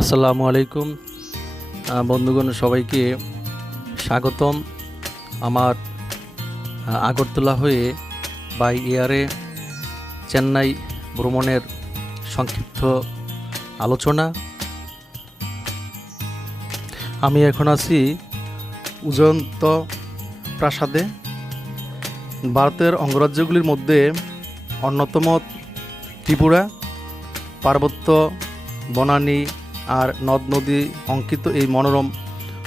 আসসালামু আলাইকুম। বন্ধুগণ, সবাইকে স্বাগতম। আমার আগরতলা হয়ে বাই এয়ারে চেন্নাই ভ্রমণের সংক্ষিপ্ত আলোচনা। আমি এখন আছি উজয়ন্ত প্রাসাদে। ভারতের অঙ্গরাজ্যগুলির মধ্যে অন্যতম ত্রিপুরা, পার্বত্য বনানী আর নদ নদী অঙ্কিত এই মনোরম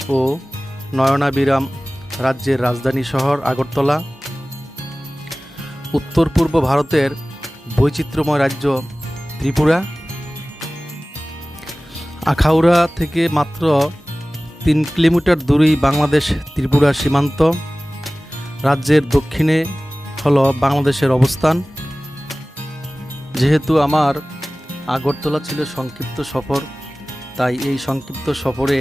ও নয়নাবিরাম রাজ্যের রাজধানী শহর আগরতলা। উত্তর পূর্ব ভারতের বৈচিত্র্যময় রাজ্য ত্রিপুরা। আখাউড়া থেকে মাত্র তিন কিলোমিটার দূরেই বাংলাদেশ ত্রিপুরা সীমান্ত। রাজ্যের দক্ষিণে হল বাংলাদেশের অবস্থান। যেহেতু আমার আগরতলা ছিল সংক্ষিপ্ত সফর তাই এই সংক্ষিপ্ত সফরে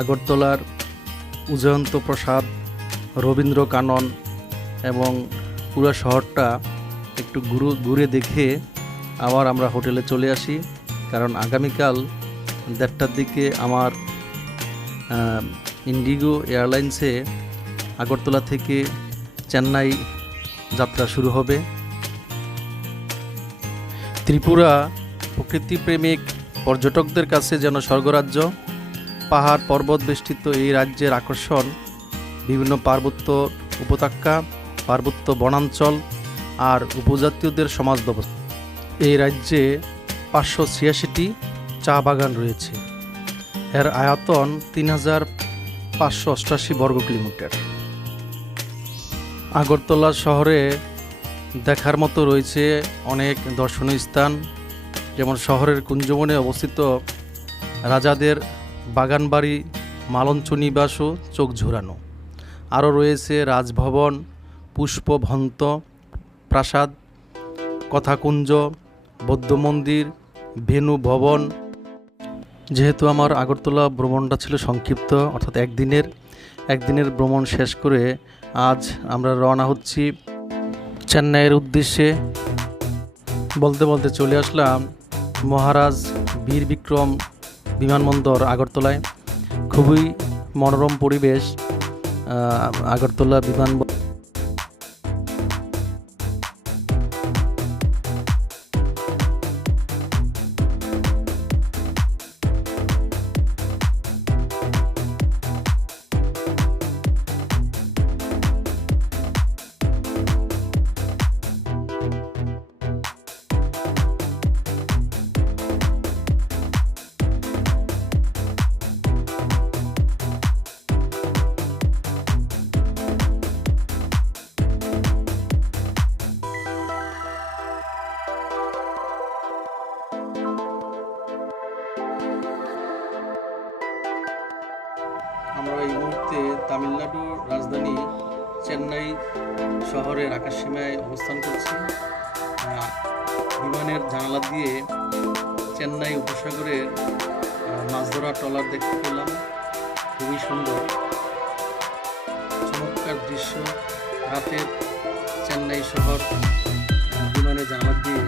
আগরতলার উজয়ন্ত প্রসাদ, রবীন্দ্র কানন এবং পুরো শহরটা একটু ঘুরু, ঘুরে দেখে আবার আমরা হোটেলে চলে আসি। কারণ আগামীকাল দেড়টার দিকে আমার ইন্ডিগো এয়ারলাইন্সে আগরতলা থেকে চেন্নাই যাত্রা শুরু হবে। ত্রিপুরা প্রকৃতিপ্রেমিক পর্যটকদের কাছে যেন স্বর্গরাজ্য, পাহাড় পর্বত বেষ্টিত এই রাজ্যের আকর্ষণ, বিভিন্ন পার্বত্য উপত্যকা, পার্বত্য বনাঞ্চল আর উপজাতীয়দের সমাজ ব্যবস্থা। এই রাজ্যে পাঁচশো ছিয়াশিটি চা বাগান রয়েছে। এর আয়তন তিন হাজার পাঁচশো অষ্টাশি বর্গ কিলোমিটার। আগরতলা শহরে দেখার মতো রয়েছে অনেক দর্শনীয় স্থান যেমন শহরের কুঞ্জবনে অবস্থিত রাজাদের বাগানবাড়ি মালঞ্চ নিবাসও চোখ ঝুরানো। আরও রয়েছে রাজভবন, পুষ্পভন্ত, প্রাসাদ, কথাকুঞ্জ বৌদ্ধ মন্দির ভেনু ভবন। যেহেতু আমার আগরতলা ভ্রমণটা ছিল সংক্ষিপ্ত, অর্থাৎ একদিনের একদিনের ভ্রমণ শেষ করে আজ আমরা রওনা হচ্ছি চেন্নাইয়ের উদ্দেশ্যে। বলতে বলতে চলে আসলাম মহারাজ বীর বিক্রম বিমানবন্দর আগরতলায়। খুবই মনোরম পরিবেশ আগরতলা বিমান দিয়ে চেন্নাই উপসাগরের মাছ ধরা ট্রলার দেখতে পেলাম। খুবই সুন্দর, চমৎকার দৃশ্য। রাতের চেন্নাই শহর বিমানে জাহাজ দিয়ে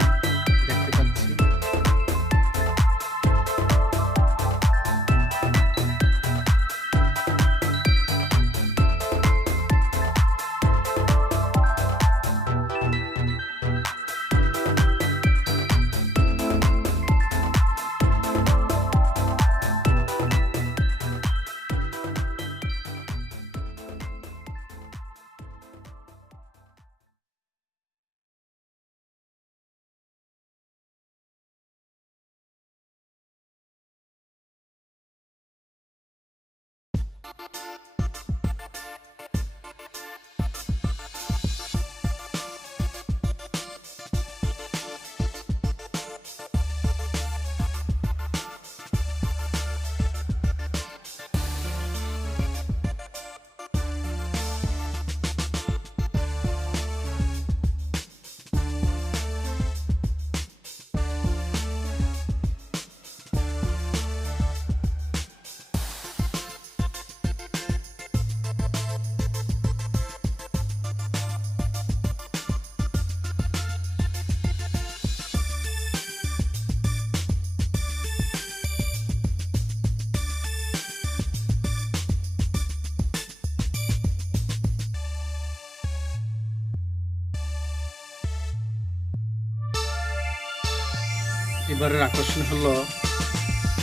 এবারের আকর্ষণ হলো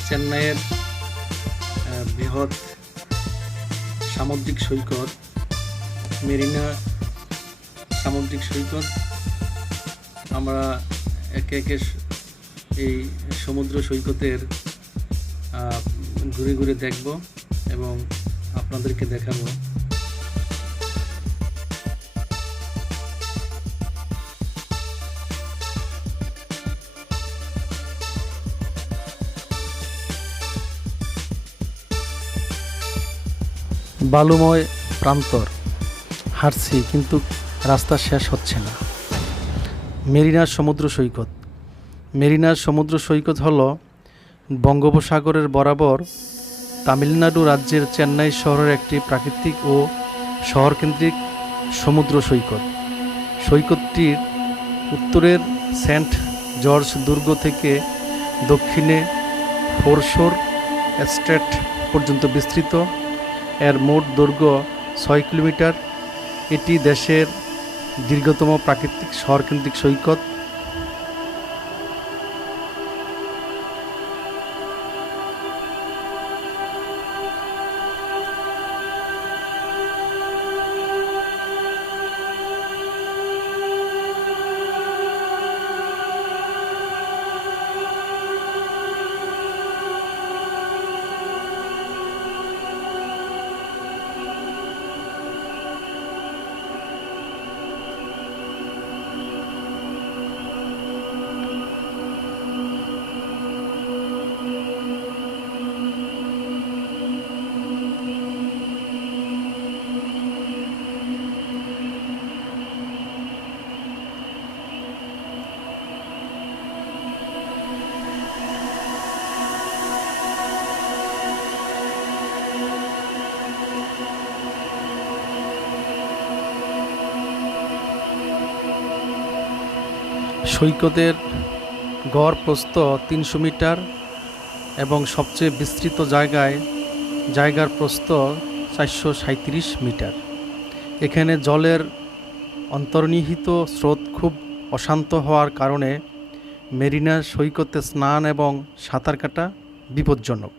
চেন্নাইয়ের বৃহৎ সামুদ্রিক সৈকত, মেরিনা সামুদ্রিক সৈকত। আমরা একে একে এই সমুদ্র সৈকতের ঘুরে ঘুরে দেখব এবং আপনাদেরকে দেখাবো। বালুময় প্রান্তর। হাঁটছি, কিন্তু রাস্তা শেষ হচ্ছে না। মেরিনার সমুদ্র সৈকত। মেরিনার সমুদ্র সৈকত হল বঙ্গোপসাগরের বরাবর তামিলনাড়ু রাজ্যের চেন্নাই শহরের একটি প্রাকৃতিক ও শহরকেন্দ্রিক সমুদ্র সৈকত। সৈকতটির উত্তরের সেন্ট জর্জ দুর্গ থেকে দক্ষিণে ফোরশোর এস্টেট পর্যন্ত বিস্তৃত। এর মোট দৈর্ঘ্য ছয় কিলোমিটার। এটি দেশের দীর্ঘতম প্রাকৃতিক শহরকেন্দ্রিক সৈকত। সৈকতের গড় প্রস্থ তিনশো মিটার এবং সবচেয়ে বিস্তৃত জায়গায় জায়গার প্রস্থ চারশো সাঁত্রিশ মিটার। এখানে জলের অন্তর্নিহিত স্রোত খুব অশান্ত হওয়ার কারণে মেরিনা সৈকতে স্নান এবং সাঁতার কাটা বিপজ্জনক।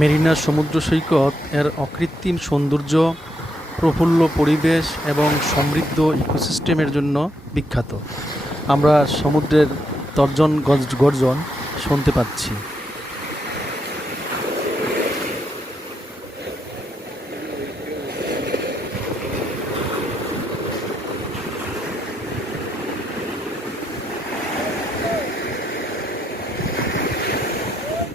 মেরিনা সমুদ্র সৈকত এর অকৃত্রিম সৌন্দর্য, প্রফুল্ল পরিবেশ এবং সমৃদ্ধ ইকোসিস্টেমের জন্য বিখ্যাত। আমরা সমুদ্রের তর্জন গর্জন শুনতে পাচ্ছি।